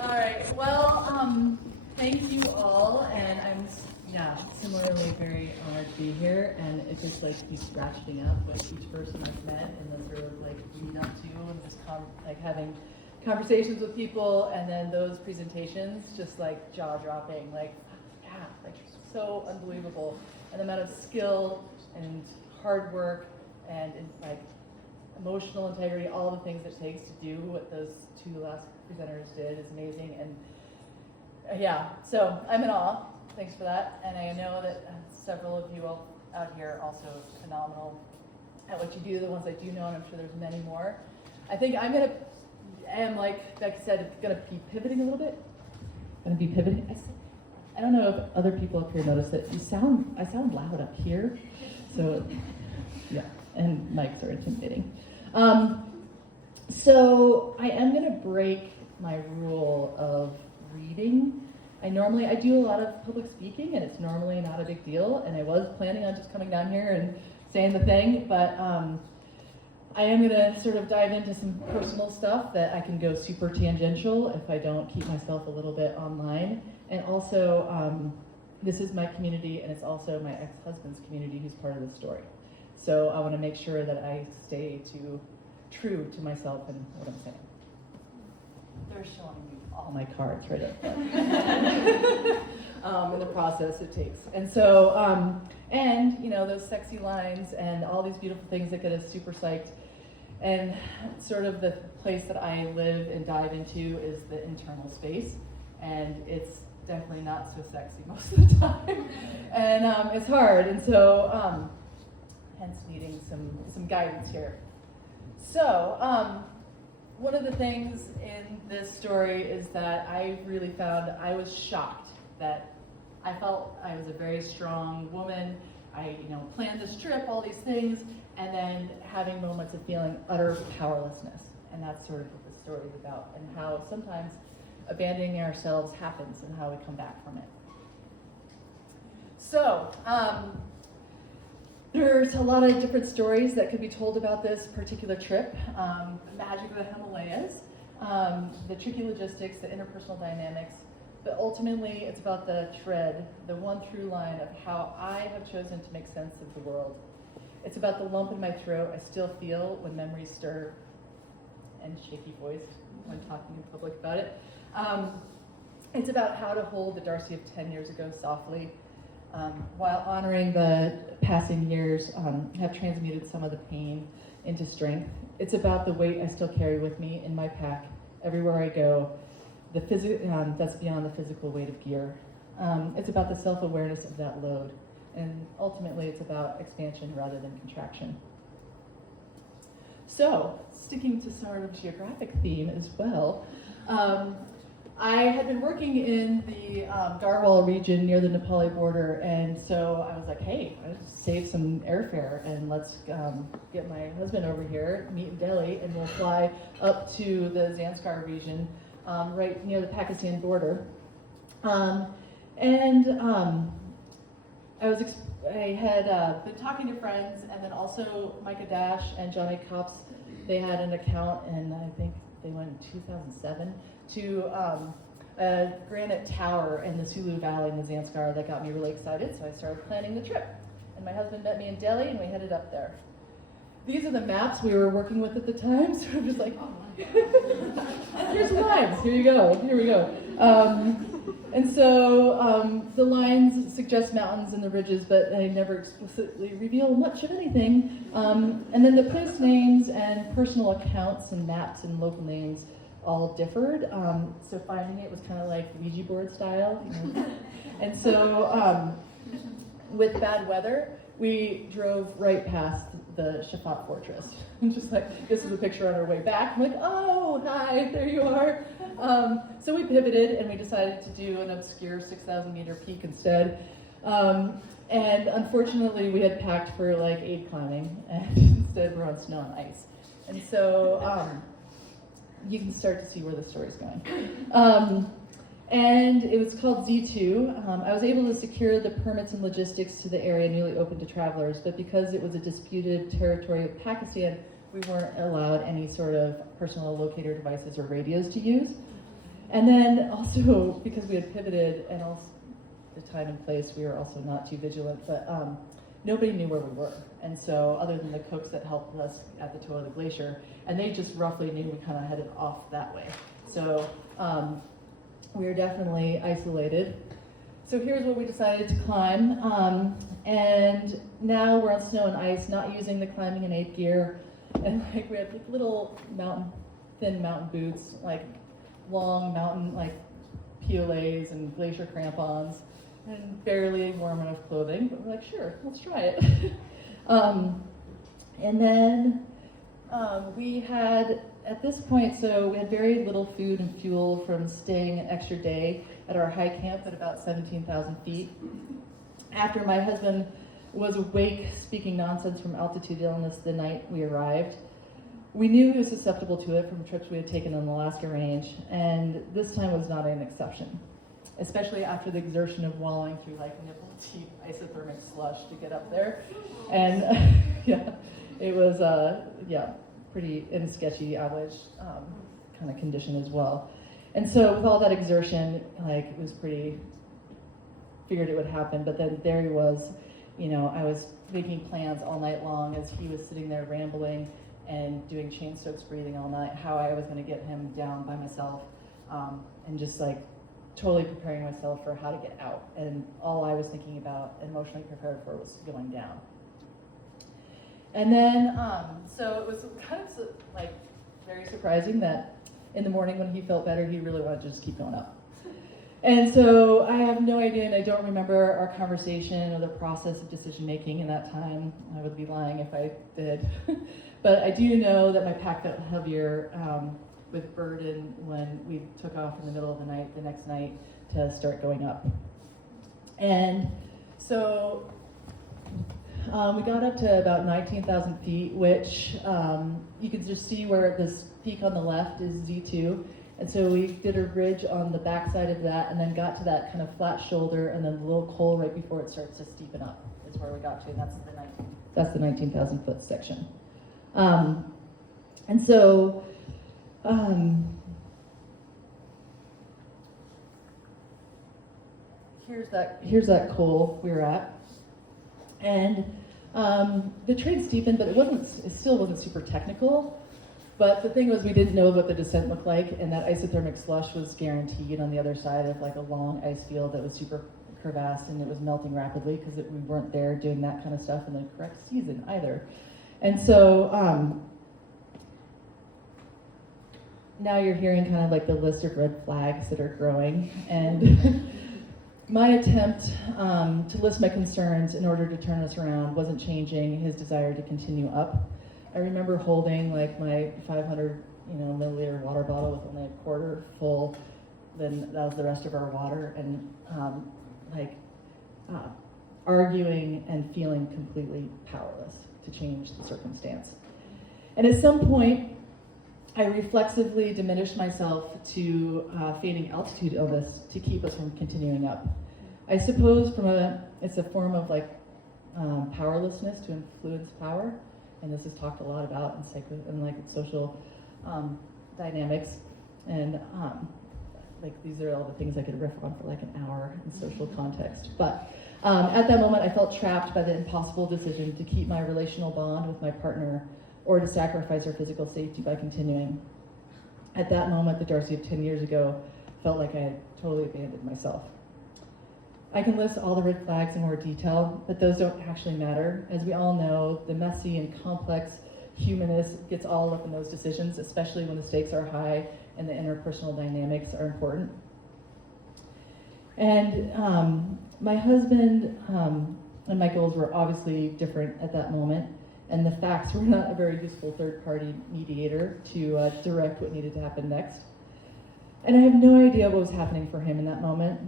All right. Well, thank you all, and I'm similarly very honored to be here. And it just like keeps ratcheting up with each person I've met, and the sort of like lead up to, and just like having conversations with people, and then those presentations just like jaw dropping, like so unbelievable, and the amount of skill and hard work and like emotional integrity, all the things it takes to do what those two last presenters did is amazing. And so I'm in awe. Thanks for that. And I know that several of you all out here are also phenomenal at what you do, the ones I do know, and I'm sure there's many more. I think I am like Becky said, gonna be pivoting a little bit. I don't know if other people up here notice that I sound loud up here. So yeah, and mics are intimidating. So I am gonna break my rule of reading. I do a lot of public speaking, and it's normally not a big deal, and I was planning on just coming down here and saying the thing, but I am gonna sort of dive into some personal stuff that I can go super tangential if I don't keep myself a little bit online. And also, this is my community, and it's also my ex-husband's community who's part of the story. So I wanna make sure that I stay true to myself and what I'm saying. They're showing me all my cards right up there. In the process it takes. And so, and you know, those sexy lines and all these beautiful things that get us super psyched. And sort of the place that I live and dive into is the internal space. And it's definitely not so sexy most of the time. And it's hard. And so, hence needing some guidance here. So, one of the things in this story is that I really found I was shocked that I felt I was a very strong woman. I, planned this trip, all these things, and then having moments of feeling utter powerlessness. And that's sort of what the story is about, and how sometimes abandoning ourselves happens and how we come back from it. So, there's a lot of different stories that could be told about this particular trip. The magic of the Himalayas, the tricky logistics, the interpersonal dynamics, but ultimately it's about the thread, the one through line of how I have chosen to make sense of the world. It's about the lump in my throat I still feel when memories stir, and shaky voice when talking in public about it. It's about how to hold the Darcy of 10 years ago softly, while honoring the passing years have transmuted some of the pain into strength. It's about the weight I still carry with me in my pack everywhere I go, that's beyond the physical weight of gear. It's about the self-awareness of that load, and ultimately it's about expansion rather than contraction. So, sticking to sort of geographic theme as well, I had been working in the Garhwal region near the Nepali border, and so I was like, hey, let's save some airfare and let's get my husband over here, meet in Delhi, and we'll fly up to the Zanskar region right near the Pakistan border. I had been talking to friends, and then also Micah Dash and Johnny Kops, they had an account, and I think they went in 2007, to a granite tower in the Sulu Valley in the Zanskar that got me really excited, so I started planning the trip. And my husband met me in Delhi, and we headed up there. These are the maps we were working with at the time, so I'm just like, oh my here's the lines, here we go. And so the lines suggest mountains and the ridges, but I never explicitly reveal much of anything. And then the place names and personal accounts and maps and local names all differed. So finding it was kind of like Ouija board style. And so with bad weather, we drove right past the Shafat Fortress. I'm just like, this is a picture on our way back. I'm like, oh, hi, there you are. So we pivoted and we decided to do an obscure 6,000 meter peak instead. And unfortunately, we had packed for like aid climbing, and instead we're on snow and ice. And so you can start to see where the story's going. And it was called Z2. I was able to secure the permits and logistics to the area newly open to travelers, but because it was a disputed territory of Pakistan, we weren't allowed any sort of personal locator devices or radios to use. And then also, because we had pivoted and also the time and place, we were also not too vigilant, but nobody knew where we were. And so other than the cooks that helped us at the toe of the glacier, and they just roughly knew we kind of headed off that way. So we were definitely isolated. So here's what we decided to climb. And now we're on snow and ice, not using the climbing and aid gear. And like we had like little thin mountain boots, like long mountain like PLAs and glacier crampons, and barely warm enough clothing. But we're like, sure, let's try it. And then we had, at this point, so we had very little food and fuel from staying an extra day at our high camp at about 17,000 feet. After my husband was awake speaking nonsense from altitude illness the night we arrived, we knew he was susceptible to it from trips we had taken on the Alaska Range, and this time was not an exception, especially after the exertion of wallowing through like nipple-deep isothermic slush to get up there. And yeah, it was pretty in a sketchy avalanche kind of condition as well. And so with all that exertion, like it was figured it would happen, but then there he was, I was making plans all night long as he was sitting there rambling and doing chain Stokes breathing all night, how I was gonna get him down by myself, and just like totally preparing myself for how to get out. And all I was thinking about, emotionally prepared for, was going down. And then, so it was kind of like very surprising that in the morning when he felt better, he really wanted to just keep going up. And so I have no idea, and I don't remember our conversation or the process of decision making in that time. I would be lying if I did. But I do know that my pack felt heavier with burden when we took off in the middle of the night, the next night, to start going up. And so we got up to about 19,000 feet, which you can just see where this peak on the left is Z2. And so we did a ridge on the backside of that and then got to that kind of flat shoulder, and then the little col right before it starts to steepen up is where we got to, and that's the 19,000 foot section. And so here's that col we were at. And the terrain steepened, but it still wasn't super technical. But the thing was, we didn't know what the descent looked like, and that isothermic slush was guaranteed on the other side of like a long ice field that was super crevassed, and it was melting rapidly because we weren't there doing that kind of stuff in the correct season either. And so now you're hearing kind of like the list of red flags that are growing, and my attempt to list my concerns in order to turn us around wasn't changing his desire to continue up. I remember holding like my 500 milliliter water bottle with only a quarter full, then that was the rest of our water, and arguing and feeling completely powerless to change the circumstance. And at some point, I reflexively diminished myself to feigning altitude illness to keep us from continuing up. I suppose it's a form of like powerlessness to influence power, and this is talked a lot about in social dynamics, and like these are all the things I could riff on for like an hour in social context. But at that moment, I felt trapped by the impossible decision to keep my relational bond with my partner, or to sacrifice our physical safety by continuing. At that moment, the Darcy of 10 years ago felt like I had totally abandoned myself. I can list all the red flags in more detail, but those don't actually matter. As we all know, the messy and complex humanness gets all up in those decisions, especially when the stakes are high and the interpersonal dynamics are important. And my husband and my goals were obviously different at that moment, and the facts were not a very useful third-party mediator to direct what needed to happen next. And I have no idea what was happening for him in that moment.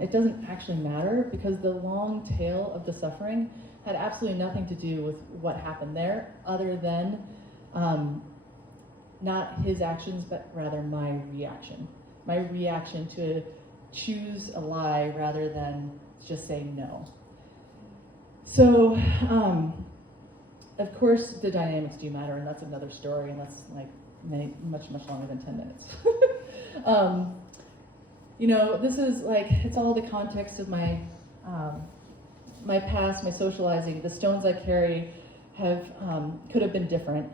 It doesn't actually matter, because the long tail of the suffering had absolutely nothing to do with what happened there, other than not his actions, but rather my reaction. My reaction to choose a lie rather than just say no. So, of course, the dynamics do matter, and that's another story, and that's like much longer than 10 minutes. This is it's all the context of my my past, my socializing. The stones I carry could have been different.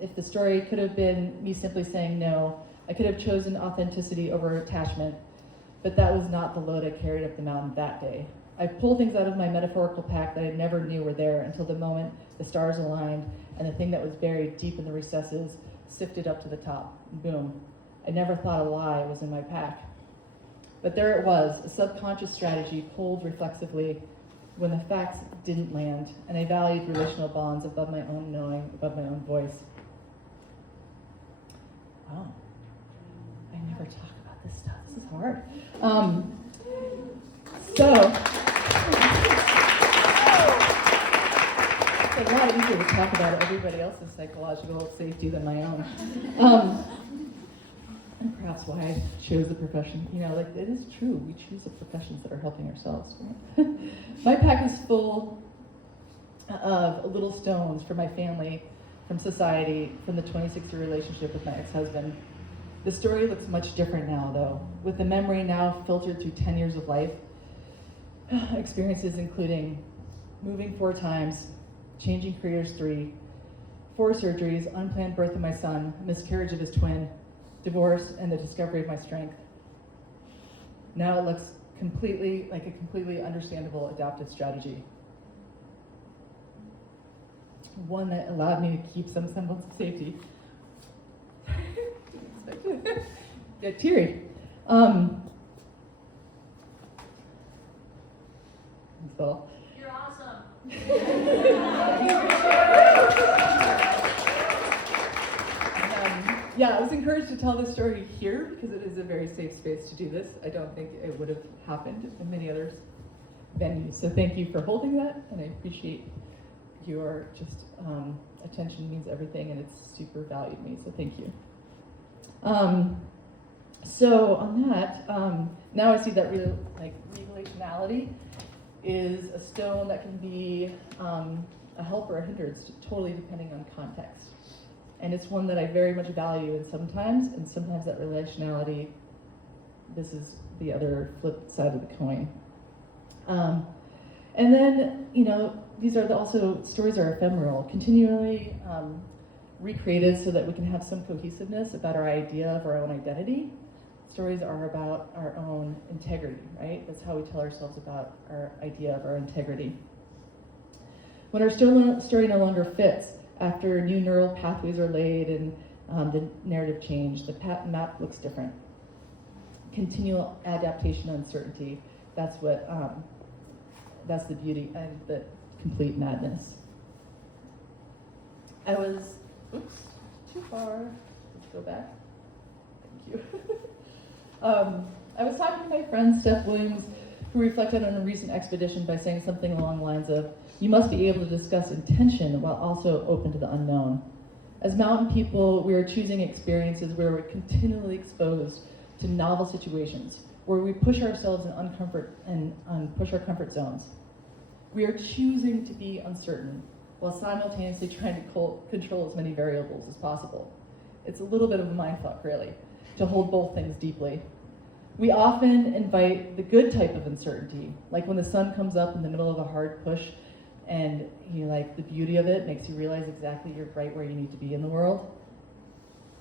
If the story could have been me simply saying no, I could have chosen authenticity over attachment, but that was not the load I carried up the mountain that day. I pulled things out of my metaphorical pack that I never knew were there until the moment the stars aligned and the thing that was buried deep in the recesses sifted up to the top. Boom. I never thought a lie was in my pack. But there it was, a subconscious strategy pulled reflexively when the facts didn't land, and I valued relational bonds above my own knowing, above my own voice. Wow. I never talk about this stuff. This is hard. It's a lot easier to talk about everybody else's psychological safety than my own. And perhaps why I chose the profession. It is true. We choose the professions that are helping ourselves. Right? My pack is full of little stones from my family, from society, from the 26-year relationship with my ex-husband. The story looks much different now, though, with the memory now filtered through 10 years of life. Experiences including moving 4 times, changing careers 3, 4 surgeries, unplanned birth of my son, miscarriage of his twin, divorce, and the discovery of my strength. Now it looks completely like a completely understandable adaptive strategy. One that allowed me to keep some semblance of safety. Get teary. So. You're awesome. Yeah, I was encouraged to tell this story here because it is a very safe space to do this. I don't think it would have happened in many other venues. So thank you for holding that, and I appreciate your attention means everything, and it's super valued me. So thank you. So on that, now I see that relationality is a stone that can be a help or a hindrance, totally depending on context. And it's one that I very much value, and sometimes that relationality, this is the other flip side of the coin. And then, these are also, stories are ephemeral, continually recreated so that we can have some cohesiveness about our idea of our own identity. Stories are about our own integrity, right? That's how we tell ourselves about our idea of our integrity. When our story no longer fits, after new neural pathways are laid and the narrative change, the map looks different. Continual adaptation, uncertainty, that's the beauty and the complete madness. Oops, too far. Let's go back. Thank you. I was talking to my friend Steph Williams, who reflected on a recent expedition by saying something along the lines of, you must be able to discuss intention while also open to the unknown. As mountain people, we are choosing experiences where we're continually exposed to novel situations, where we push ourselves and push our comfort zones. We are choosing to be uncertain while simultaneously trying to control as many variables as possible. It's a little bit of a mindfuck, really, to hold both things deeply. We often invite the good type of uncertainty, like when the sun comes up in the middle of a hard push and the beauty of it makes you realize exactly you're right where you need to be in the world.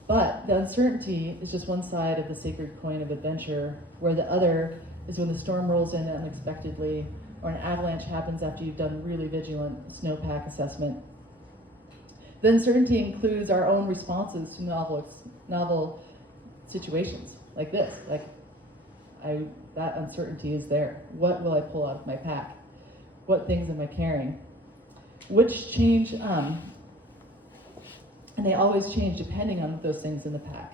But the uncertainty is just one side of the sacred coin of adventure, where the other is when the storm rolls in unexpectedly, or an avalanche happens after you've done really vigilant snowpack assessment. The uncertainty includes our own responses to novel situations like this. That uncertainty is there. What will I pull out of my pack? What things am I carrying? Which change, and they always change depending on those things in the pack.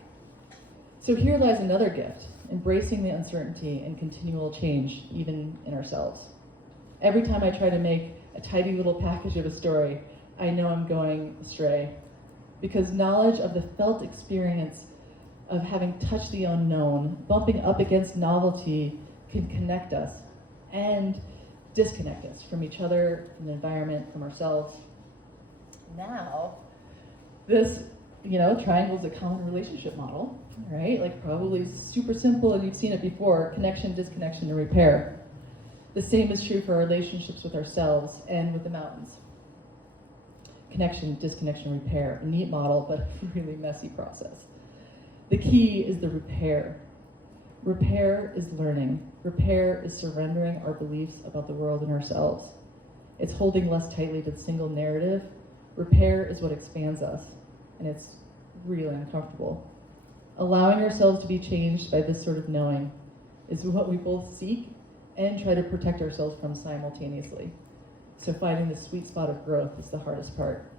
So here lies another gift, embracing the uncertainty and continual change, even in ourselves. Every time I try to make a tidy little package of a story, I know I'm going astray, because knowledge of the felt experience of having touched the unknown, bumping up against novelty, can connect us and disconnect us from each other, from the environment, from ourselves. Now, this triangle is a common relationship model, right? Like probably super simple and you've seen it before, connection, disconnection, and repair. The same is true for our relationships with ourselves and with the mountains. Connection, disconnection, repair. A neat model, but a really messy process. The key is the repair. Repair is learning. Repair is surrendering our beliefs about the world and ourselves. It's holding less tightly to the single narrative. Repair is what expands us, and it's really uncomfortable. Allowing ourselves to be changed by this sort of knowing is what we both seek and try to protect ourselves from simultaneously. So finding the sweet spot of growth is the hardest part.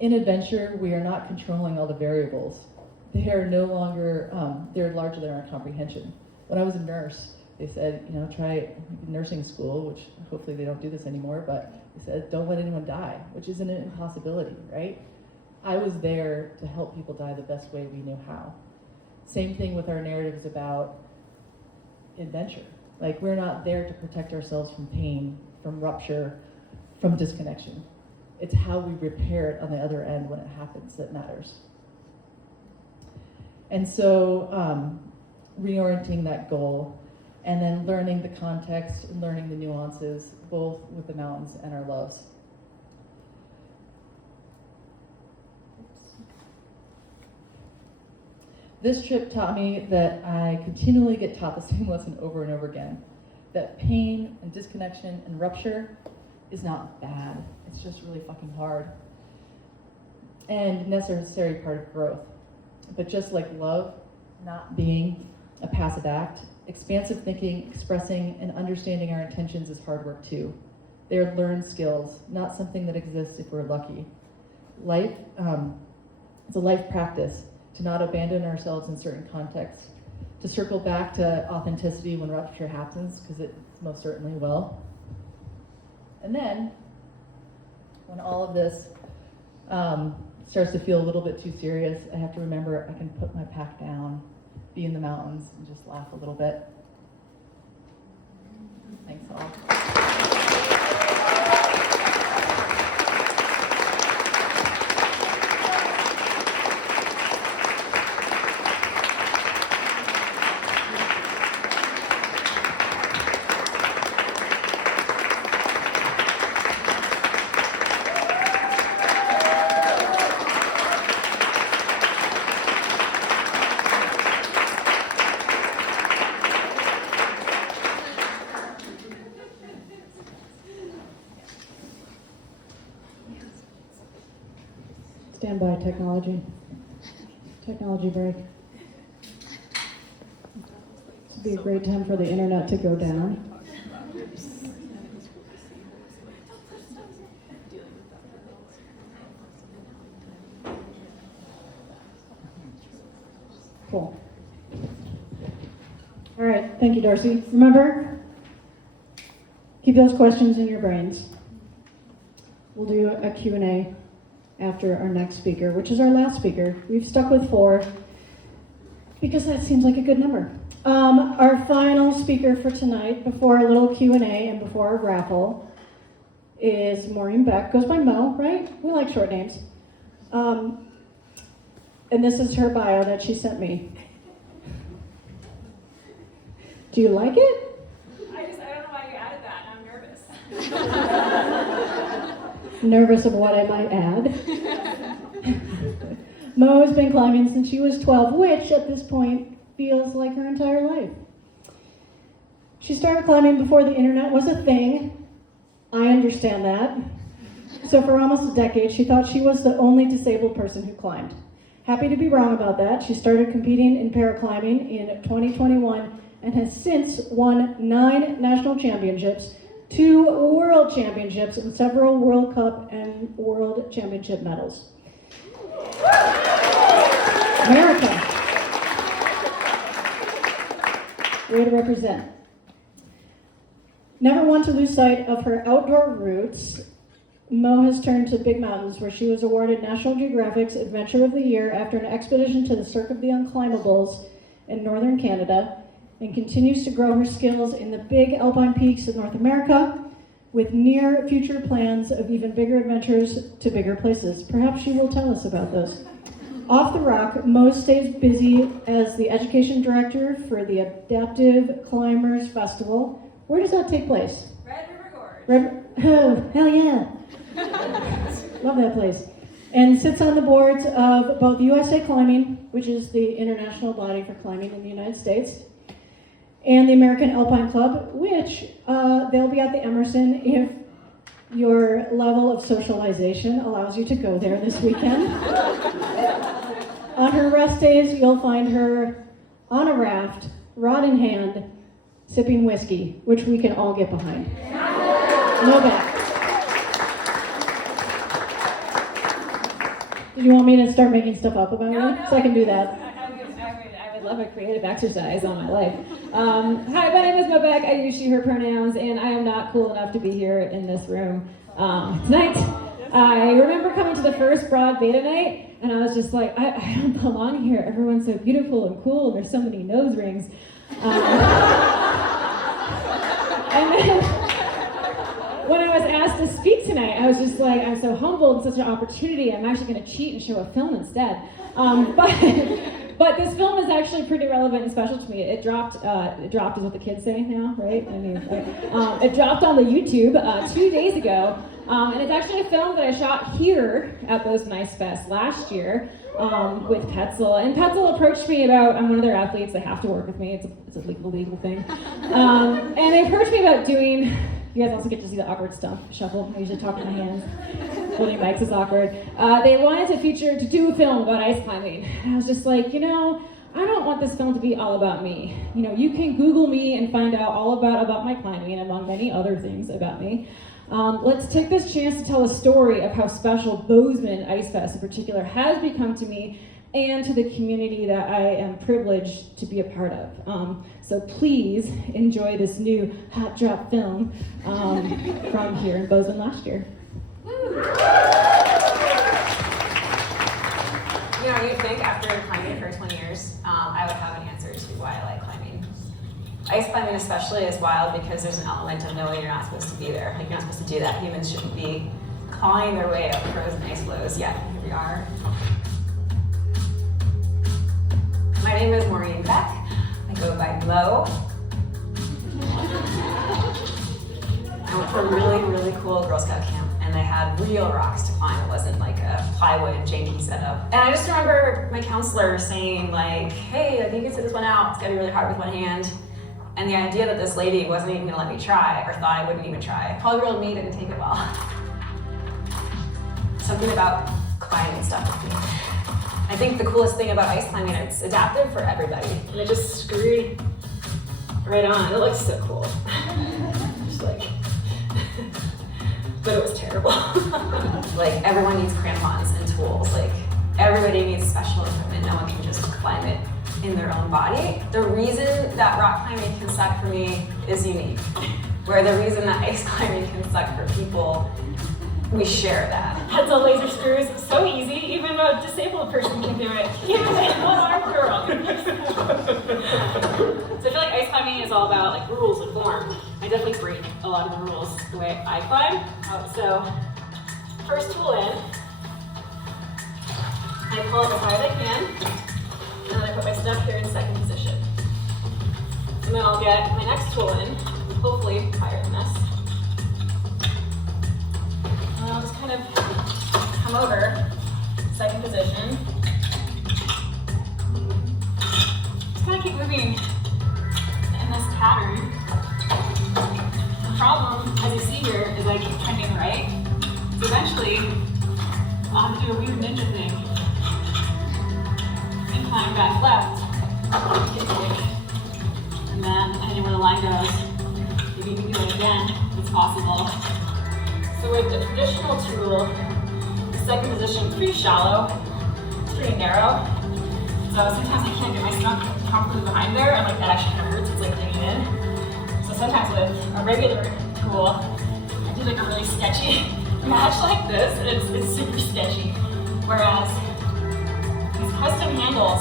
In adventure, we are not controlling all the variables. They are no longer, they're largely in our comprehension. When I was a nurse, they said, try nursing school, which hopefully they don't do this anymore, but they said, don't let anyone die, which isn't an impossibility, right? I was there to help people die the best way we knew how. Same thing with our narratives about adventure. Like, we're not there to protect ourselves from pain, from rupture, from disconnection. It's how we repair it on the other end when it happens that matters. And so reorienting that goal and then learning the context and learning the nuances, both with the mountains and our loves. This trip taught me that I continually get taught the same lesson over and over again, that pain and disconnection and rupture is not bad. It's just really fucking hard and necessary part of growth. But just like love not being a passive act, expansive thinking, expressing, and understanding our intentions is hard work too. They are learned skills, not something that exists if we're lucky. Life, it's a life practice to not abandon ourselves in certain contexts, to circle back to authenticity when rupture happens, because it most certainly will. And then, when all of this starts to feel a little bit too serious, I have to remember I can put my pack down, be in the mountains, and just laugh a little bit. Thanks all. Stand by, technology break. This would be a great time for the internet to go down. Cool. All right, thank you, Darcy. Remember, keep those questions in your brains. We'll do a Q&A after our next speaker, which is our last speaker. We've stuck with 4 because that seems like a good number. Our final speaker for tonight, before our little Q&A and before our raffle, is Maureen Beck. Goes by Mo, right? We like short names. And this is her bio that she sent me. Do you like it? I don't know why you added that. I'm nervous. Nervous of what I might add. Mo has been climbing since she was 12, which at this point feels like her entire life. She started climbing before the internet was a thing. I understand that. So for almost a decade, she thought she was the only disabled person who climbed. Happy to be wrong about that. She started competing in paraclimbing in 2021 and has since won 9 national championships, 2 world championships, and several World Cup and World Championship medals. America. Way to represent. Never want to lose sight of her outdoor roots, Mo has turned to big mountains, where she was awarded National Geographic's Adventure of the Year after an expedition to the Cirque of the Unclimbables in northern Canada, and continues to grow her skills in the big alpine peaks of North America. with near future plans of even bigger adventures to bigger places. Perhaps she will tell us about those. Off the Rock, Mo stays busy as the education director for the Adaptive Climbers Festival. Where does that take place? Red River Gorge. Oh, hell yeah. Love that place. And sits on the boards of both USA Climbing, which is the international body for climbing in the United States, and the American Alpine Club, which they'll be at the Emerson if your level of socialization allows you to go there this weekend. On her rest days, you'll find her on a raft, rod in hand, sipping whiskey, which we can all get behind. No back. Did you want me to start making stuff up about No, it? So I can do that. I would love a creative exercise on my life. Hi, my name is Mobek. I use she, her pronouns, and I am not cool enough to be here in this room tonight. I remember coming to the first Broad Beta night, and I was just like, I don't belong here. Everyone's so beautiful and cool, and there's so many nose rings. And then when I was asked to speak tonight, I was just like, I'm so humbled, such an opportunity. I'm actually going to cheat and show a film instead. But this film is actually pretty relevant and special to me. It dropped is what the kids say now, right? I mean, it dropped on the YouTube 2 days ago. And it's actually a film that I shot here at Bozeman Ice Fest last year with Petzel. And Petzel approached me about, I'm one of their athletes, they have to work with me, it's a legal thing. And they approached me about doing, you guys also get to see the awkward stump shuffle. I usually talk with my hands. Holding mics is awkward. They wanted to do a film about ice climbing. And I was just like, I don't want this film to be all about me. You can Google me and find out all about my climbing, among many other things about me. Let's take this chance to tell a story of how special Bozeman Ice Fest in particular has become to me and to the community that I am privileged to be a part of. So please enjoy this new hot drop film from here in Bozeman last year. You'd think after climbing for 20 years, I would have an answer to why I like climbing. Ice climbing especially is wild because there's an element of knowing you're not supposed to be there. Like, you're not supposed to do that. Humans shouldn't be clawing their way up frozen ice floes, yet here we are. My name is Maureen Beck. I go by Mo. I went for a really, really cool Girl Scout camp, and they had real rocks to climb. It wasn't like a plywood janky setup. And I just remember my counselor saying, like, hey, I think you can sit this one out. It's gotta be really hard with one hand. And the idea that this lady wasn't even gonna let me try, or thought I wouldn't even try, 12-year-old me didn't take it well. Something about climbing stuff with me. I think the coolest thing about ice climbing, it's adaptive for everybody. And it just screwed right on. It looks so cool. Just like, but it was terrible. Like, everyone needs crampons and tools. Like, everybody needs special equipment. No one can just climb it in their own body. The reason that rock climbing can suck for me is unique. Where the reason that ice climbing can suck for people, we share that. Pencil laser screws, so easy, even a disabled person can do it. Even a one-armed girl. So I feel like ice climbing is all about like rules and form. I definitely break a lot of the rules the way I climb. So first tool in, I pull up as high as I can, and then I put my step here in second position. And then I'll get my next tool in, hopefully higher than this. And I'll just kind of come over, second position. Just kind of keep moving in this pattern. The problem, as you see here, is I keep trending right. So eventually, I'll have to do a weird ninja thing and climb back left. And then, depending where the line goes, maybe you can do it again if it's possible. So with the traditional tool, the second position is pretty shallow, it's pretty narrow. So sometimes I can't get my stomach comfortably behind there, and like that actually kind of hurts, it's like digging in. So sometimes with a regular tool, I do like a really sketchy match like this, and it's super sketchy. Whereas these custom handles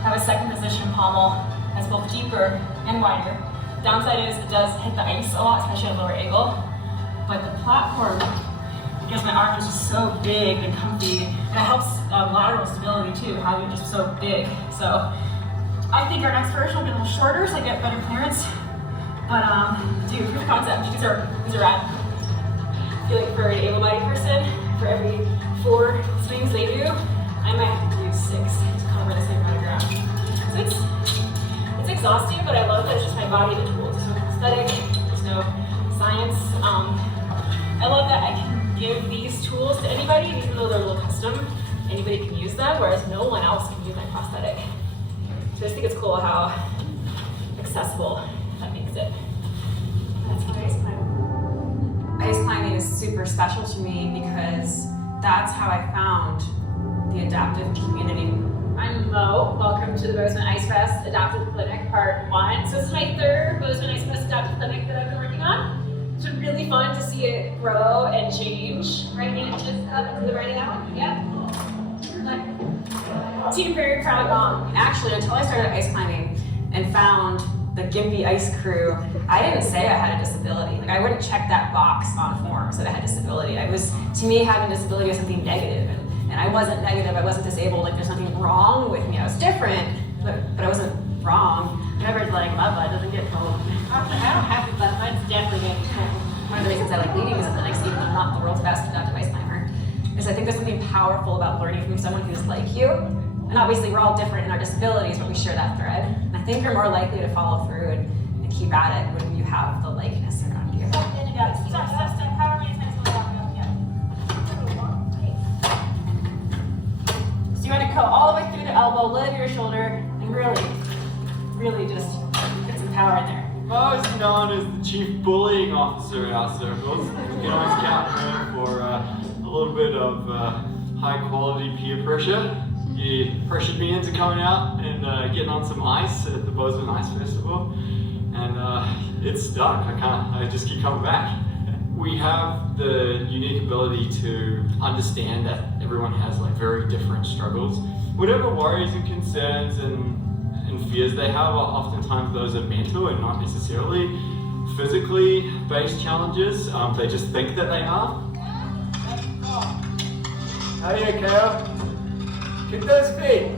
have a second position pommel that's both deeper and wider. The downside is it does hit the ice a lot, especially at a lower angle. but the platform, because my arm is just so big and comfy, and it helps lateral stability too, having it just so big. So I think our next version will be a little shorter, so I get better clearance. But dude, proof of concept, these are rad. I feel like for an able-bodied person, for every 4 swings they do, I might have to do 6 to cover the same amount of ground. So it's exhausting, but I love that it's just my body and the tools. There's no aesthetic, there's no science. I love that I can give these tools to anybody, even though they're a little custom. Anybody can use them, whereas no one else can use my prosthetic. So I just think it's cool how accessible that makes it. That's how ice climb. Ice climbing is super special to me because that's how I found the adaptive community. I'm Mo. Welcome to the Bozeman Ice Fest Adaptive Clinic Part 1. So this is my 3rd Bozeman Ice Fest Adaptive Clinic that I've been working on. It's been really fun to see it grow and change. Right in, just up into the right of that one. Yep. Team very proud. Actually, until I started ice climbing and found the Gimpy Ice Crew, I didn't say I had a disability. Like, I wouldn't check that box on forms that I had disability. To me, having disability was something negative, and I wasn't negative, I wasn't disabled, like there's nothing wrong with me. I was different, but I wasn't wrong. Whoever's like, my butt doesn't get cold. I don't have a butt, mine's definitely getting cold. One of the reasons I like leading is at the next even though I'm not the world's best adaptive ice climber, is I think there's something powerful about learning from someone who's like you. And obviously we're all different in our disabilities, but we share that thread. And I think you're more likely to follow through and keep at it when you have the likeness around you. And you got it. Stop, however many times you want to yeah. So you want to go all the way through the elbow, lift your shoulder, and really just get some power in there. Most known as the chief bullying officer in our circles. You can always count on him for a little bit of high quality peer pressure. He pressured me into coming out and getting on some ice at the Bozeman Ice Festival, and it stuck. I just keep coming back. We have the unique ability to understand that everyone has like very different struggles. Whatever worries and concerns and fears they have, oftentimes those are mental and not necessarily physically based challenges. They just think that they are. Hiya, Kale. Kick those feet.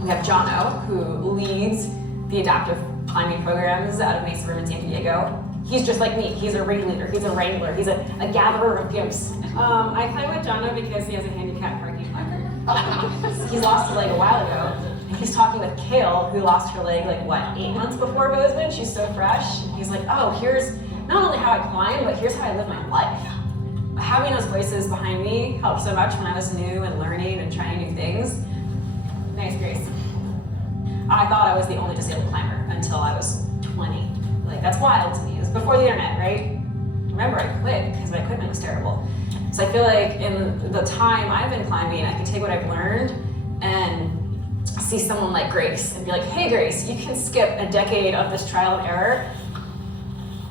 We have Jono, who leads the adaptive climbing programs out of Mesa Room in San Diego. He's just like me. He's a ringleader. He's a wrangler. He's a gatherer of gimps. I climb with Jono because he has a handicap parking placard. He's lost a leg a while ago. And he's talking with Kale, who lost her leg like, what, 8 months before Bozeman? She's so fresh. And he's like, oh, here's not only how I climb, but here's how I live my life. Having those voices behind me helped so much when I was new and learning and trying new things. Nice, Grace. I thought I was the only disabled climber until I was 20. Like, that's wild to me. It was before the internet, right? Remember, I quit because my equipment was terrible. So I feel like in the time I've been climbing, I can take what I've learned and see someone like Grace and be like, hey, Grace, you can skip a decade of this trial and error.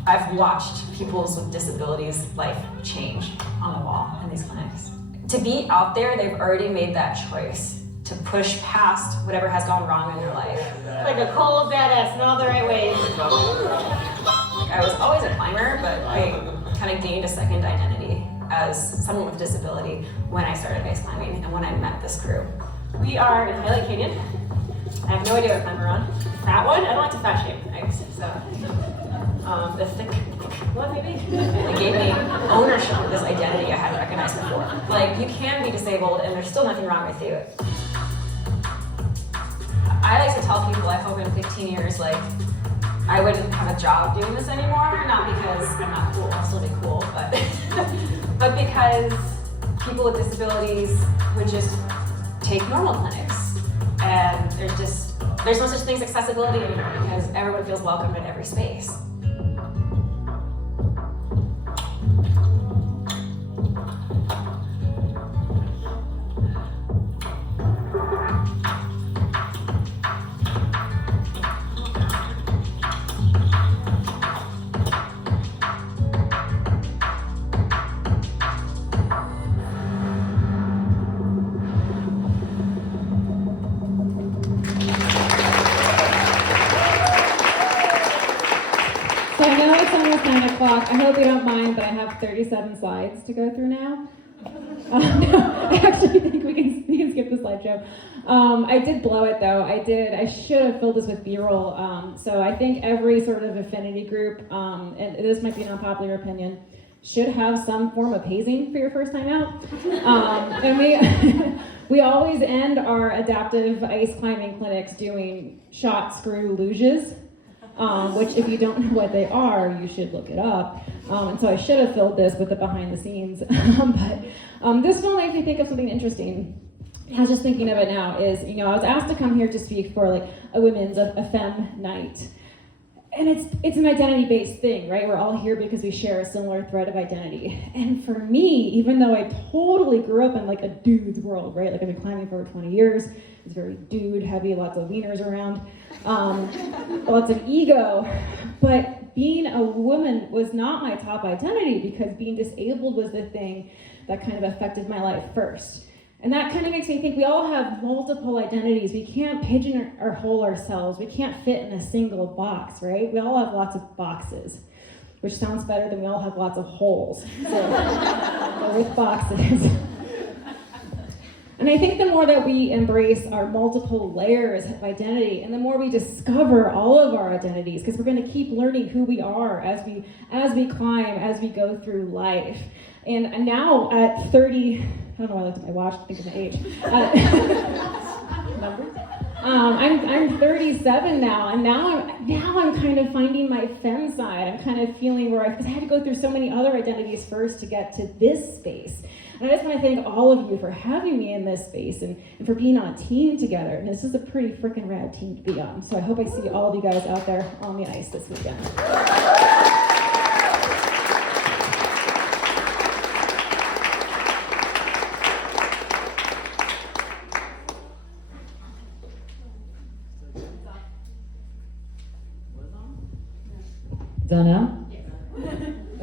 I've watched people's with disabilities life change on the wall in these clinics. To be out there, they've already made that choice to push past whatever has gone wrong in their life. Like a cold badass in all the right ways. I was always a climber, but I kind of gained a second identity as someone with disability when I started ice climbing and when I met this crew. We are in Highlight Canyon. I have no idea what climb we're on. Fat one? I don't like to fat shame ice, so. The thick one, maybe? It gave me ownership of this identity I hadn't recognized before. Like, you can be disabled and there's still nothing wrong with you. I like to tell people I hope in 15 years, like, I wouldn't have a job doing this anymore, not because I'm not cool, I'll still be cool, but, but because people with disabilities would just take normal clinics. And there's no such thing as accessibility anymore because everyone feels welcome in every space. know it's almost 9 o'clock. I hope you don't mind, but I have 37 slides to go through now. No, I actually think we can skip the slideshow. I did blow it though. I should have filled this with B-roll. So I think every sort of affinity group, and this might be an unpopular opinion, should have some form of hazing for your first time out. And we always end our adaptive ice climbing clinics doing shot screw luges. Which if you don't know what they are, you should look it up. And so I should have filled this with the behind the scenes. But this film makes me think of something interesting. I was just thinking of it now is, I was asked to come here to speak for like a femme night. And it's an identity-based thing, right? We're all here because we share a similar thread of identity. And for me, even though I totally grew up in like a dude's world, right? Like I've been climbing for over 20 years. It's very dude heavy, lots of wieners around, lots of ego. But being a woman was not my top identity because being disabled was the thing that kind of affected my life first. And that kind of makes me think we all have multiple identities. We can't pigeonhole ourselves. We can't fit in a single box, right? We all have lots of boxes, which sounds better than we all have lots of holes. So with boxes. And I think the more that we embrace our multiple layers of identity, and the more we discover all of our identities, because we're going to keep learning who we are as we climb, as we go through life. And now at 30, I don't know why I looked at my watch to think of my age. Numbers? I'm 37 now, and now I'm kind of finding my femme side. I'm kind of feeling because I had to go through so many other identities first to get to this space. And I just want to thank all of you for having me in this space and for being on a team together. And this is a pretty freaking rad team to be on. So I hope I see all of you guys out there on the ice this weekend. Done now?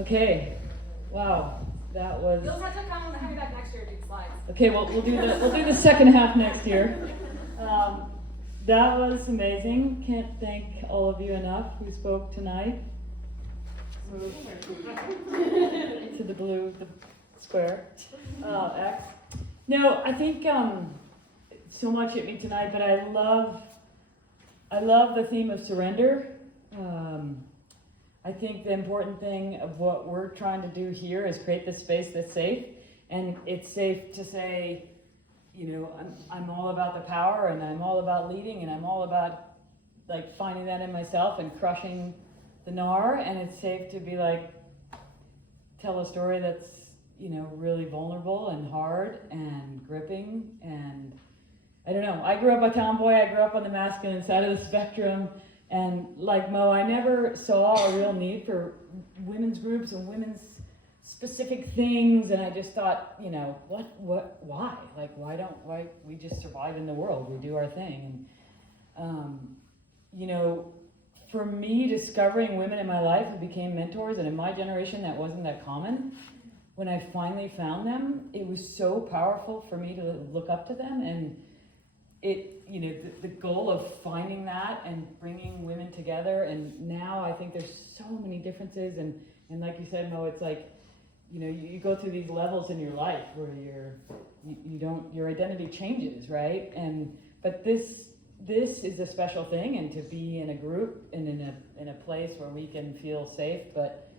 Okay. Wow. That was. You'll have to come have me back next year to do slides. Okay, well we'll do the second half next year. That was amazing. Can't thank all of you enough who spoke tonight. Move to the blue, the square, X. No, I think so much hit me tonight, but I love the theme of surrender. I think the important thing of what we're trying to do here is create this space that's safe, and it's safe to say, I'm all about the power, and I'm all about leading, and I'm all about like finding that in myself and crushing the gnar, and it's safe to be like, tell a story that's, really vulnerable and hard and gripping, and I don't know, I grew up a tomboy, I grew up on the masculine side of the spectrum. And like Mo, I never saw a real need for women's groups and women's specific things, and I just thought, why? Like, why we just survive in the world, we do our thing. And, for me, discovering women in my life who became mentors, and in my generation that wasn't that common, when I finally found them, it was so powerful for me to look up to them, and the goal of finding that and bringing women together, and now I think there's so many differences, and like you said, Mo, it's like, you go through these levels in your life where your identity changes, right? But this is a special thing, and to be in a group and in a place where we can feel safe, but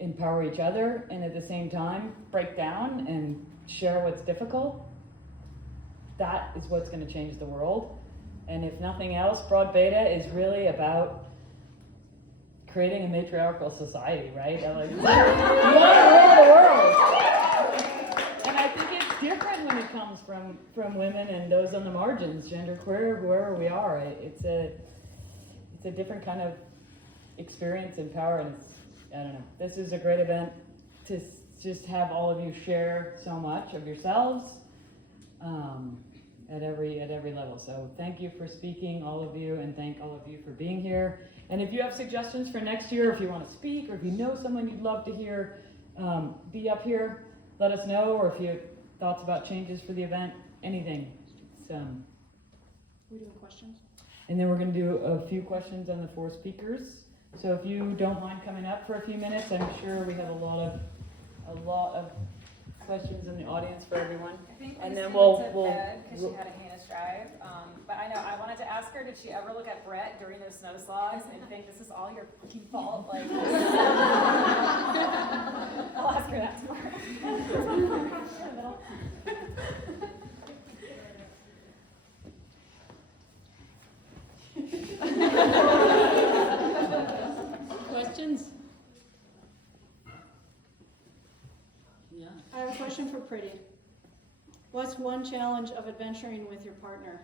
empower each other, and at the same time break down and share what's difficult. That is what's going to change the world. And if nothing else, Broad Beta is really about creating a matriarchal society, right? Like, you want to rule the world. And I think it's different when it comes from women and those on the margins, genderqueer, whoever we are. It's a different kind of experience and power, and I don't know. This is a great event to just have all of you share so much of yourselves. At every level. So thank you for speaking, all of you, and thank all of you for being here. And if you have suggestions for next year, if you want to speak, or if you know someone you'd love to hear be up here, let us know, or if you have thoughts about changes for the event, anything. We doing questions? And then we're going to do a few questions on the 4 speakers. So if you don't mind coming up for a few minutes, I'm sure we have a lot of questions in the audience for everyone. I think And Lucy then went to we'll- bed because she had a heinous drive. But I know I wanted to ask her, did she ever look at Brett during those snow slogs and think this is all your fucking fault? Like, I'll ask her that tomorrow. Questions? Yeah. I have a question for Pretty. What's one challenge of adventuring with your partner?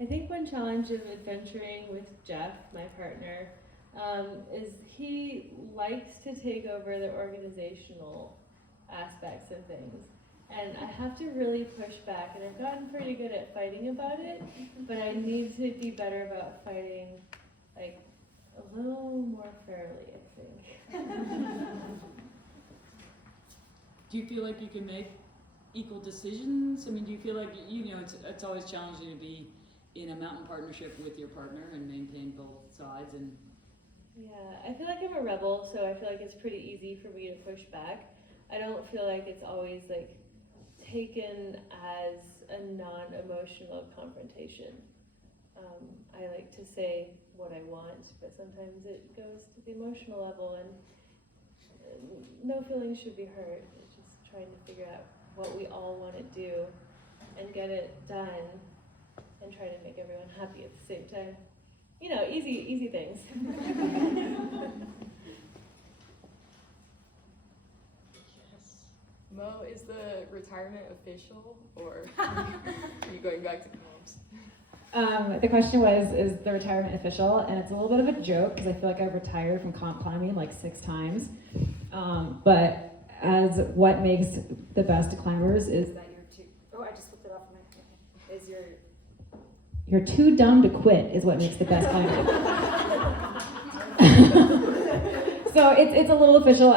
I think one challenge of adventuring with Jeff, my partner, is he likes to take over the organizational aspects of things. And I have to really push back, and I've gotten pretty good at fighting about it, but I need to be better about fighting, like, a little more fairly, I think. Do you feel like you can make equal decisions? I mean, do you feel like, it's always challenging to be in a mountain partnership with your partner and maintain both sides and... Yeah, I feel like I'm a rebel, so I feel like it's pretty easy for me to push back. I don't feel like it's always, like, taken as a non-emotional confrontation. I like to say what I want, but sometimes it goes to the emotional level, and no feelings should be hurt. It's just trying to figure out what we all want to do and get it done and try to make everyone happy at the same time. You know, easy things. Mo, is the retirement official, or are you going back to comps? The question was, is the retirement official? And it's a little bit of a joke because I feel like I've retired from comp climbing like 6 times. But as what makes the best climbers is that I just flipped it off my is you're too dumb to quit is what makes the best climbers. So it's a little official.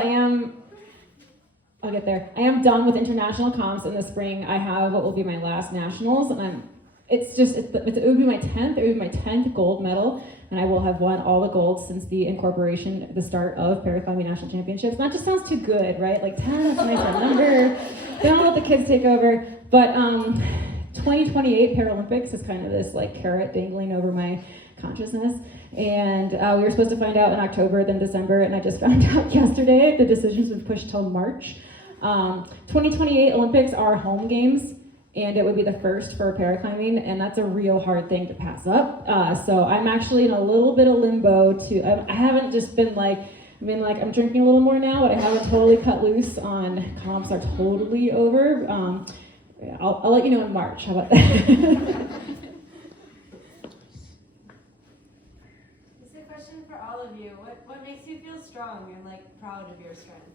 I'll get there. I am done with international comps in the spring. I have what will be my last nationals, and it would be my 10th gold medal, and I will have won all the golds since the incorporation, the start of paraclimbing national championships. And that just sounds too good, right? Like 10, that's a nice number. Don't let the kids take over. But 2028 Paralympics is kind of this like carrot dangling over my consciousness. And we were supposed to find out in October, then December, and I just found out yesterday the decision's been pushed till March. 2028 Olympics are home games, and it would be the first for paraclimbing, and that's a real hard thing to pass up. So I'm actually in a little bit of limbo I haven't just been like, I'm drinking a little more now, but I haven't totally cut loose on comps are totally over. I'll let you know in March, how about that? This is a question for all of you. What makes you feel strong and like proud of your strength?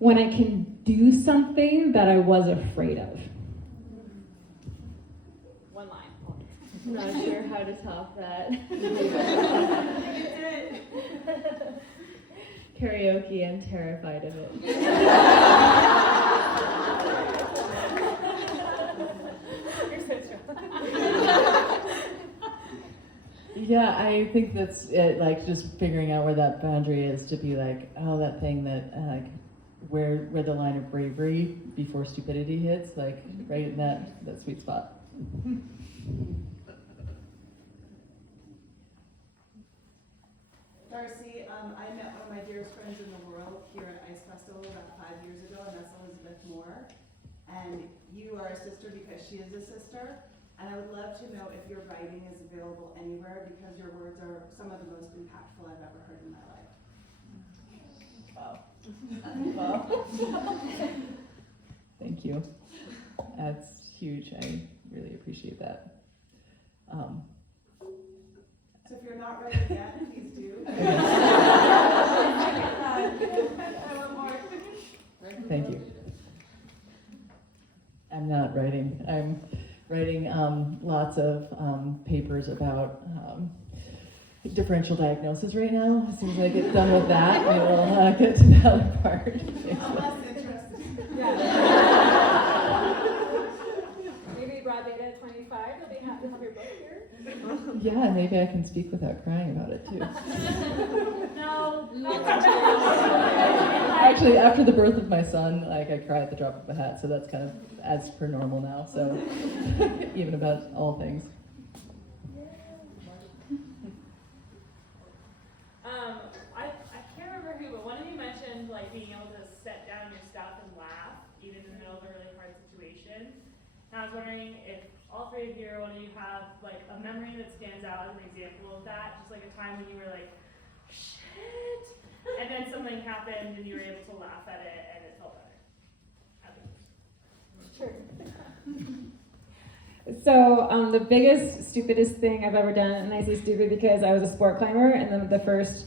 When I can do something that I was afraid of. One line. I'm not sure how to top that. Karaoke, I'm terrified of it. You're so strong. Yeah, I think that's it, like just figuring out where that boundary is to be like, oh, that thing that where the line of bravery before stupidity hits, like right in that sweet spot. Darcy, I met one of my dearest friends in the world here at Ice Festival about 5 years ago, and that's Elizabeth Moore. And you are a sister because she is a sister. And I would love to know if your writing is available anywhere, because your words are some of the most impactful I've ever heard in my life. Wow. Thank you. That's huge. I really appreciate that. So if you're not ready yet, please do. Thank you. I'm not writing. I'm writing lots of papers about differential diagnosis right now. As soon as I get done with that, I will get to the other part. I'm less interested. Maybe raw data 25 will be happy. have to have your book here? Yeah, maybe I can speak without crying about it too. No. Actually, after the birth of my son, like I cry at the drop of a hat, so that's kind of as per normal now. So even about all things. I can't remember who, but one of you mentioned like being able to set down your stuff and laugh even in the middle of a really hard situation. And I was wondering if all three of you or one of you have like a memory that stands out as an example of that, just like a time when you were like, shit, and then something happened and you were able to laugh at it and it felt better. Sure. So the biggest, stupidest thing I've ever done, and I say stupid because I was a sport climber, and then the first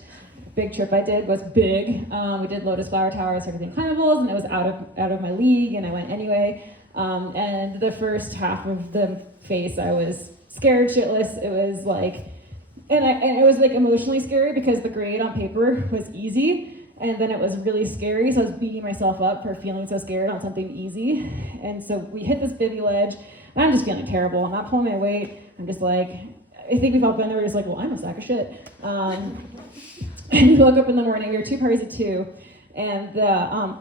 big trip I did was big. We did Lotus Flower Towers, everything climbable, and it was out of my league, and I went anyway. And the first half of the face, I was scared shitless. It was like, and it was like emotionally scary because the grade on paper was easy. And then it was really scary, so I was beating myself up for feeling so scared on something easy. And so we hit this bivvy ledge, and I'm just feeling terrible. I'm not pulling my weight. I'm just like, I think we've all been there, we're just like, well, I'm a sack of shit. And you woke up in the morning, you're two parties of two, and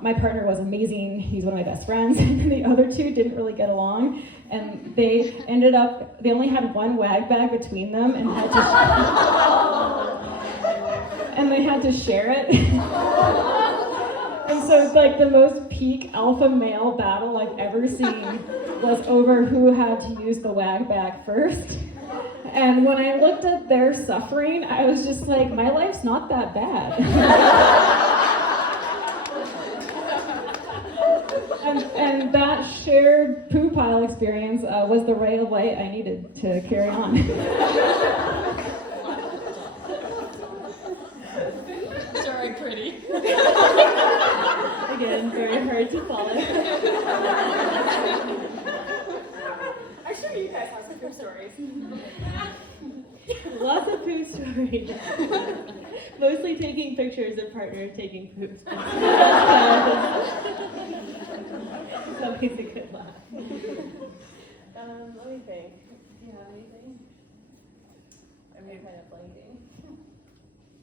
my partner was amazing. He's one of my best friends, and the other two didn't really get along. And they only had one wag bag between them and had to share it. And so like the most peak alpha male battle I've ever seen was over who had to use the wag bag first. And when I looked at their suffering, I was just like, my life's not that bad. And that shared poo pile experience was the ray of light I needed to carry on. Sorry, pretty. Again, very hard to follow. I'm sure you guys have some poop stories. Lots of poop stories. Mostly taking pictures of partners taking poops. It's always a good laugh. Let me think. Do you have anything? I'm kind of blanking.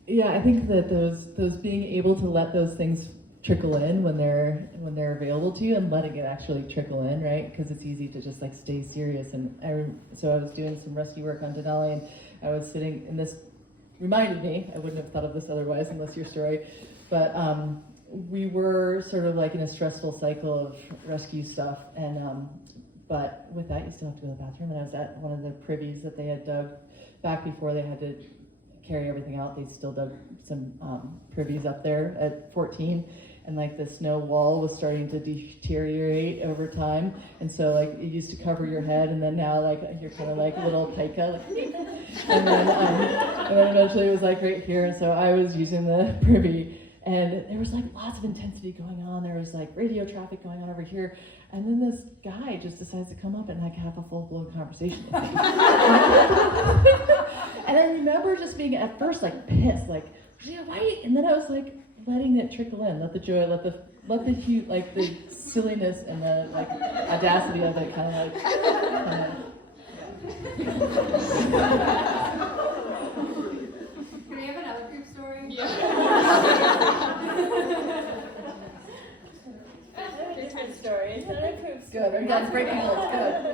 Yeah, I think that those being able to let those things trickle in when they're available to you and letting it actually trickle in, right? Because it's easy to just like stay serious. And so I was doing some rescue work on Denali, and I was sitting, and this reminded me, I wouldn't have thought of this otherwise unless your story, but we were sort of like in a stressful cycle of rescue stuff, and but with that you still have to go to the bathroom, and I was at one of the privies that they had dug back before they had to carry everything out. They still dug some privies up there at 14, and like the snow wall was starting to deteriorate over time, and so like it used to cover your head, and then now like you're kind of like a little pica, like, and then eventually it was like right here, and so I was using the privy, and there was like lots of intensity going on. There was like radio traffic going on over here, and then this guy just decides to come up and like have a full-blown conversation with me. And I remember just being at first like pissed, like, yeah, why? And then I was like letting it trickle in, let the joy, let the cute, like the silliness and the like audacity of it kind of like. Can we have another group story? Yeah. Different story. It's not a poop story. Good. Are you breaking rules? Good.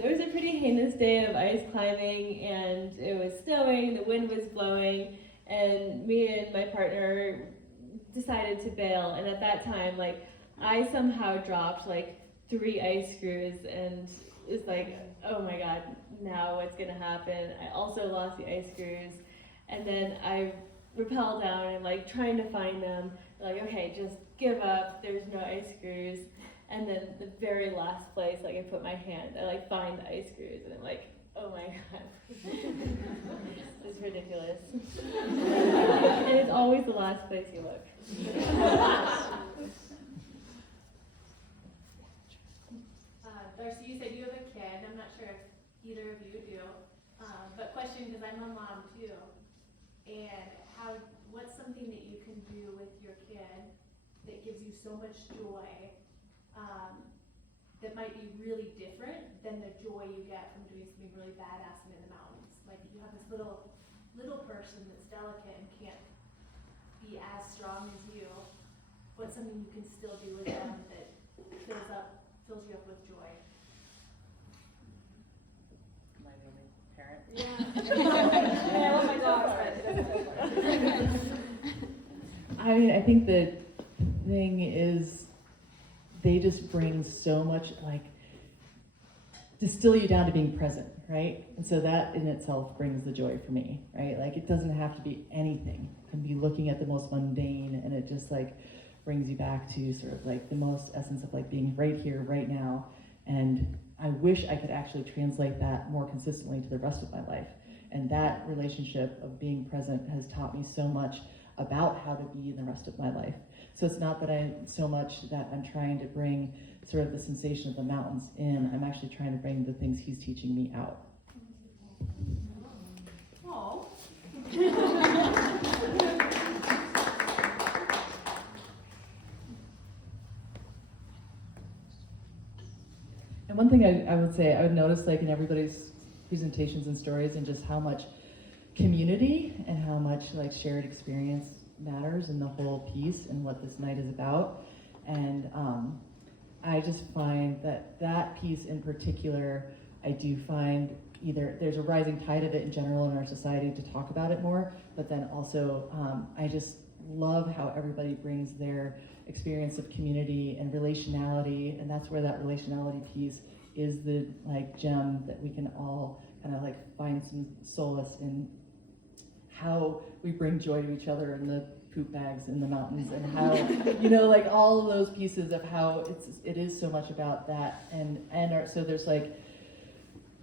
There was a pretty heinous day of ice climbing, and it was snowing, the wind was blowing, and me and my partner decided to bail. And at that time, like, I somehow dropped like 3 ice screws, and it's like, oh my god, now what's gonna happen? I also lost the ice screws, and then I rappel down and like trying to find them, like, okay, just give up, there's no ice screws. And then the very last place, like I put my hand, I like find the ice screws, and I'm like, oh my god. It's ridiculous. And it's always the last place you look. Darcy, you said you have a kid. I'm not sure if either of you do. But question, because I'm a mom too. And what's something that you can do with your kid that gives you so much joy that might be really different than the joy you get from doing something really badass in the mountains. Like you have this little person that's delicate and can't be as strong as you, but something you can still do with them that fills you up with joy. Am I the only parent? Yeah. Oh my gosh. I mean, I think the thing is they just bring so much, like, distill you down to being present, right? And so that in itself brings the joy for me, right? Like, it doesn't have to be anything. It can be looking at the most mundane, and it just, like, brings you back to sort of, like, the most essence of, like, being right here, right now. And I wish I could actually translate that more consistently to the rest of my life. And that relationship of being present has taught me so much about how to be in the rest of my life. So it's not that I'm trying to bring sort of the sensation of the mountains in. I'm actually trying to bring the things he's teaching me out. Oh. And one thing I would say, I would notice, like, in everybody's presentations and stories, and just how much community and how much, like, shared experience matters in the whole piece and what this night is about. And I just find that piece in particular, I do find either there's a rising tide of it in general in our society to talk about it more, but then also I just love how everybody brings their experience of community and relationality, and that's where that relationality piece is the, like, gem that we can all kind of, like, find some solace in how we bring joy to each other in the poop bags in the mountains, and how, you know, like, all of those pieces of how it is so much about that. So there's, like,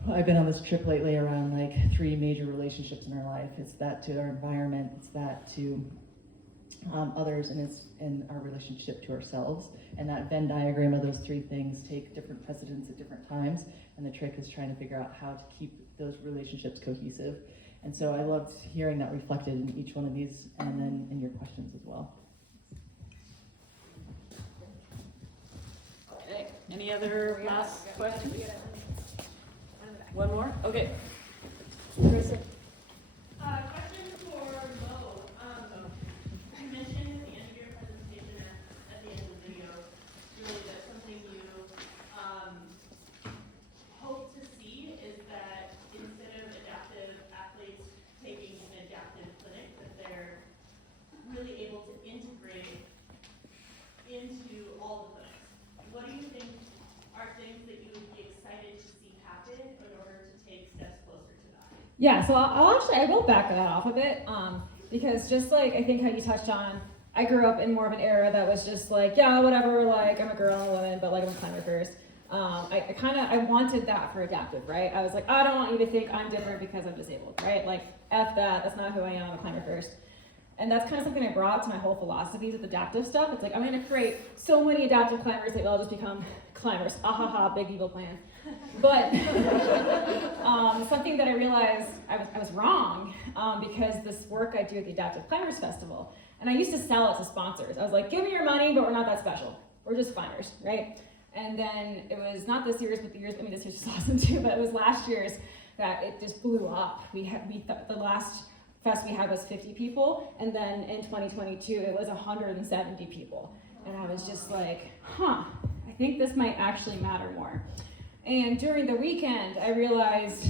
I've been on this trip lately around, like, 3 major relationships in our life. It's that to our environment, it's that to others, and it's in our relationship to ourselves. And that Venn diagram of those 3 things take different precedence at different times, and the trick is trying to figure out how to keep those relationships cohesive. And so I loved hearing that reflected in each one of these, and then in your questions as well. Okay, any other last questions? One more? Okay. Question for Mo. You mentioned at the end of your presentation, at the end of the video, really that something you hope to see is that instead of adaptive athletes taking an adaptive clinic, that they're really able to integrate into all the clinics. What do you think are things that you would be excited to see happen in order to take steps closer to that? Yeah, so I will back that off a bit, because just like I think how you touched on, I grew up in more of an era that was just like, yeah, whatever, like, I'm a girl and a woman, but, like, I'm a climber first. I wanted that for adaptive, right? I was like, I don't want you to think I'm different because I'm disabled, right? Like, F that's not who I am, I'm a climber first. And that's kind of something I brought to my whole philosophy with adaptive stuff. It's like, I'm gonna create so many adaptive climbers that they'll just become climbers. Ah ha ha, big evil plan. But something that I realized I was wrong, because this work I do at the Adaptive Climbers Festival, and I used to sell it to sponsors. I was like, give me your money, but we're not that special. We're just climbers, right? And then it was not this year's, but this year's was awesome too, but it was last year's that it just blew up. The last fest we had was 50 people, and then in 2022 it was 170 people. And I was just like, I think this might actually matter more. And during the weekend, I realized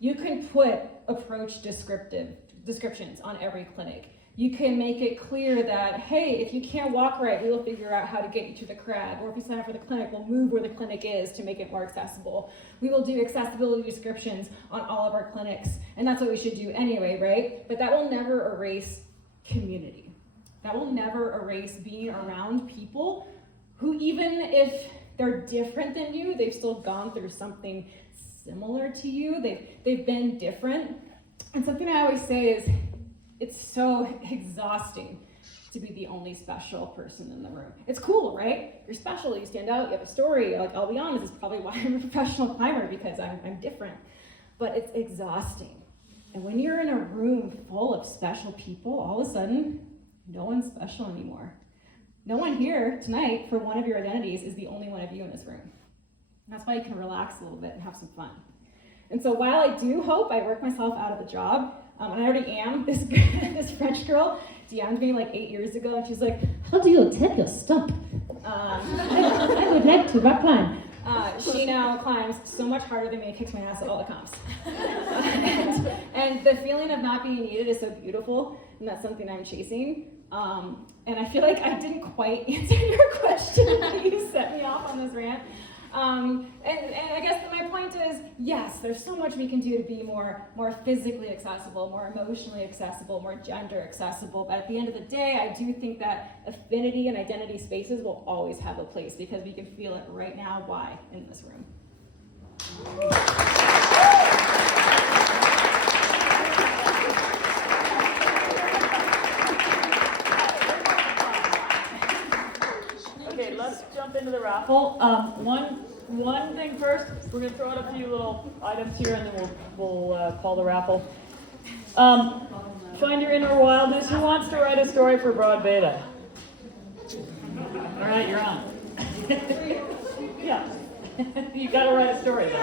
you can put approach descriptions on every clinic. You can make it clear that, hey, if you can't walk right, we will figure out how to get you to the crag. Or if you sign up for the clinic, we'll move where the clinic is to make it more accessible. We will do accessibility descriptions on all of our clinics. And that's what we should do anyway, right? But that will never erase community. That will never erase being around people who, even if they're different than you, they've still gone through something similar to you. They've been different. And something I always say is, it's so exhausting to be the only special person in the room. It's cool, right? You're special, you stand out, you have a story. Like, I'll be honest, it's probably why I'm a professional climber, because I'm different. But it's exhausting. And when you're in a room full of special people, all of a sudden, no one's special anymore. No one here tonight, for one of your identities, is the only one of you in this room. That's why you can relax a little bit and have some fun. And so while I do hope I work myself out of a job, and I already am, this French girl DM'd me like 8 years ago, and she's like, how do you tap your stump? I would like to rock climb. She now climbs so much harder than me and kicks my ass at all the comps. and the feeling of not being needed is so beautiful, and that's something I'm chasing. And I feel like I didn't quite answer your question when you set me off on this rant. And I guess my point is, yes, there's so much we can do to be more physically accessible, more emotionally accessible, more gender accessible. But at the end of the day, I do think that affinity and identity spaces will always have a place because we can feel it right now. Why in this room? Okay, let's jump into the raffle. One thing first, we're gonna throw out a few little items here, and then we'll call the raffle. Find your inner wildness. Who wants to write a story for Broad Beta? All right, you're on. Yeah, you gotta write a story though.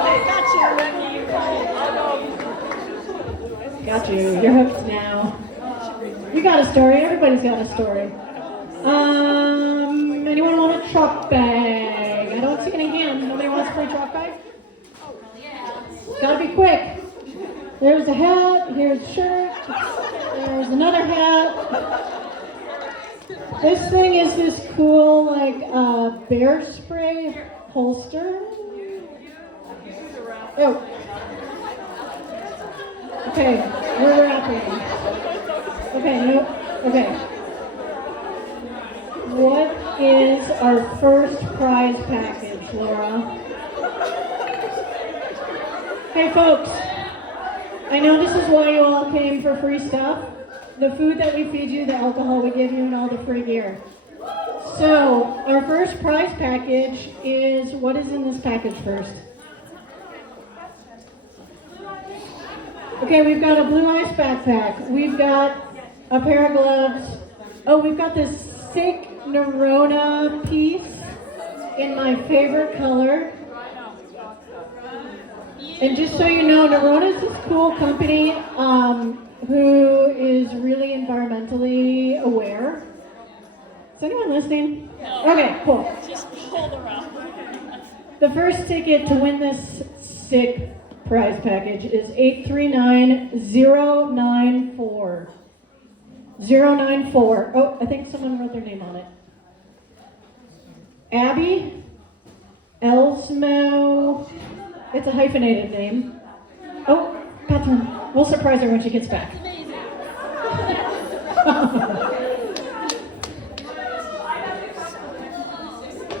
Okay, got you, Becky. You go. Got you. You're hooked now. You got a story. Everybody's got a story. Anyone want a chalk bag? I don't see any hands. Nobody wants a free chalk bag? Gotta be quick. There's a hat. Here's a shirt. There's another hat. This thing is this cool, like, bear spray holster. Oh. Okay, we're wrapping. Okay, nope. Okay. What is our first prize package, Laura? Hey folks, I know this is why you all came for free stuff. The food that we feed you, the alcohol we give you, and all the free gear. So, our first prize package is, what is in this package first? Okay, we've got a blue ice backpack. We've got a pair of gloves. Oh, we've got this sick Nerona piece in my favorite color. And just so you know, Nerona is this cool company who is really environmentally aware. Is anyone listening? Okay, cool. Just pull the raffle. The first ticket to win this sick prize package is 839094. 094. Oh, I think someone wrote their name on it. Abby Elsmo. It's a hyphenated name. Oh, Catherine. We'll surprise her when she gets back.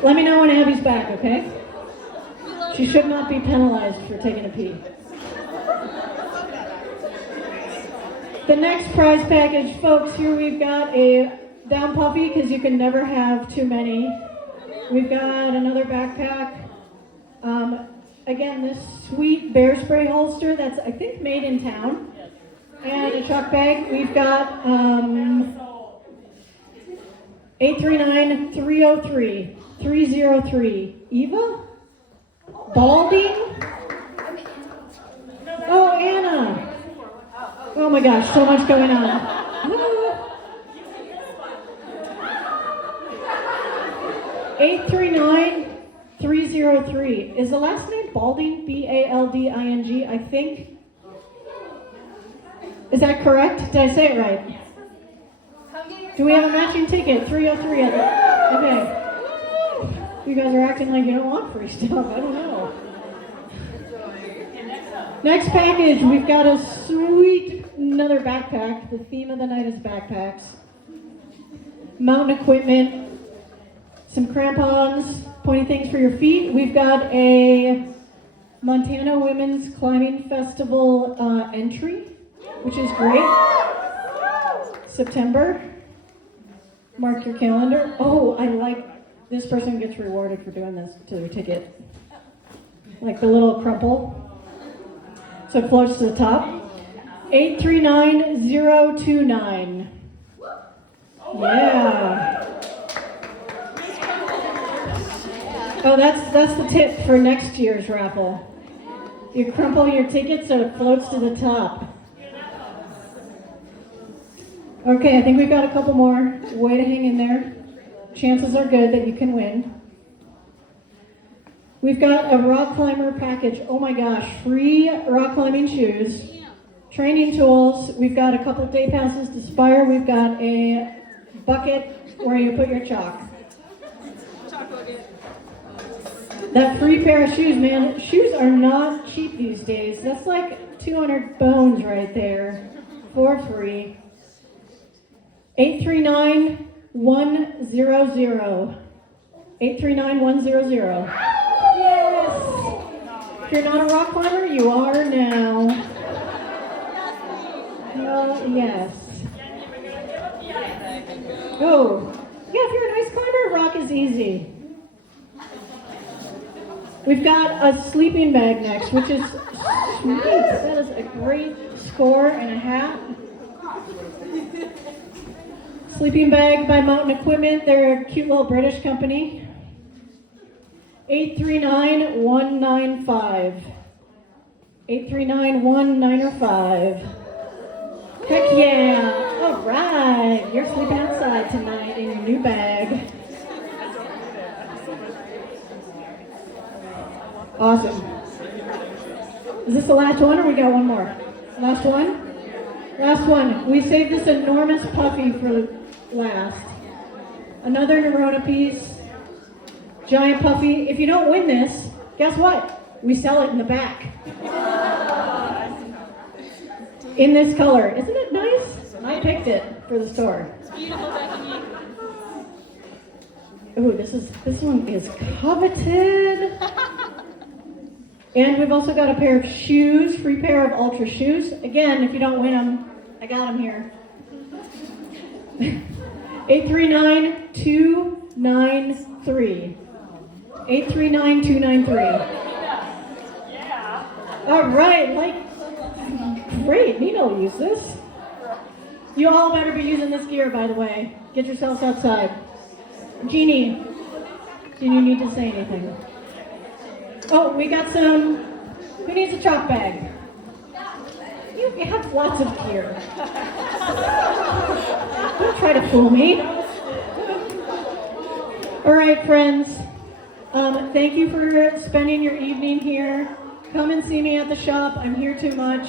Let me know when Abby's back, okay? She should not be penalized for taking a pee. The next prize package, folks, here we've got a down puffy because you can never have too many. We've got another backpack. Again, this sweet bear spray holster that's, I think, made in town. And a truck bag. We've got 839-303. 303. Eva? Balding? Oh, Anna. Oh my gosh, so much going on. 839-303. Is the last name Balding? Balding, I think. Is that correct? Did I say it right? Do we have a matching ticket? 303. Okay. You guys are acting like you don't want free stuff. I don't know. Next package, we've got a sweet, another backpack. The theme of the night is backpacks. Mountain equipment, some crampons, pointy things for your feet. We've got a Montana Women's Climbing Festival entry, which is great. September. Mark your calendar. Oh, I like, this person gets rewarded for doing this to their ticket. Like the little crumple. So it floats to the top. 839029. Yeah. Oh, that's the tip for next year's raffle. You crumple your ticket so it floats to the top. Okay, I think we've got a couple more. Way to hang in there. Chances are good that you can win. We've got a rock climber package. Oh my gosh, free rock climbing shoes, training tools. We've got a couple day passes to Spire. We've got a bucket where you put your chalk. That free pair of shoes, man. Shoes are not cheap these days. That's like 200 bones right there for free. 839-100. 839-100. Yes! If you're not a rock climber, you are now. Hell yes. Oh, yeah, if you're an ice climber, rock is easy. We've got a sleeping bag next, which is sweet. That is a great score and a hat. Sleeping bag by Mountain Equipment. They're a cute little British company. 839-195. 839-1905. Heck yeah! All right, you're sleeping outside tonight in your new bag. Awesome. Is this the last one, or we got one more? Last one? Last one. We saved this enormous puffy for last. Another Nerona piece. Giant puffy. If you don't win this, guess what? We sell it in the back. In this color. Isn't it nice? I picked it for the store. It's beautiful, Becky. Ooh, this one is coveted. And we've also got a pair of shoes, free pair of Ultra shoes. Again, if you don't win them, I got them here. 839-293. 839-293. Yeah. All right, great, Nina will use this. You all better be using this gear, by the way. Get yourselves outside. Jeannie, do you need to say anything? Oh, we got some, who needs a chalk bag? You have lots of gear. Don't try to fool me. All right, friends. Thank you for spending your evening here. Come and see me at the shop. I'm here too much.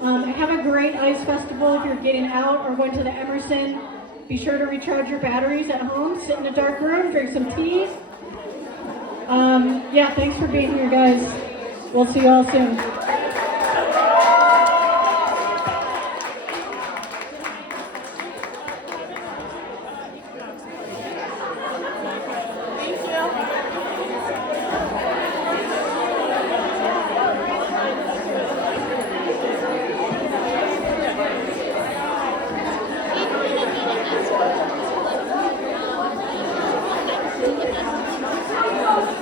Have a great ice festival if you're getting out or going to the Emerson. Be sure to recharge your batteries at home. Sit in a dark room, drink some tea. Yeah, thanks for being here, guys. We'll see you all soon. Thank you.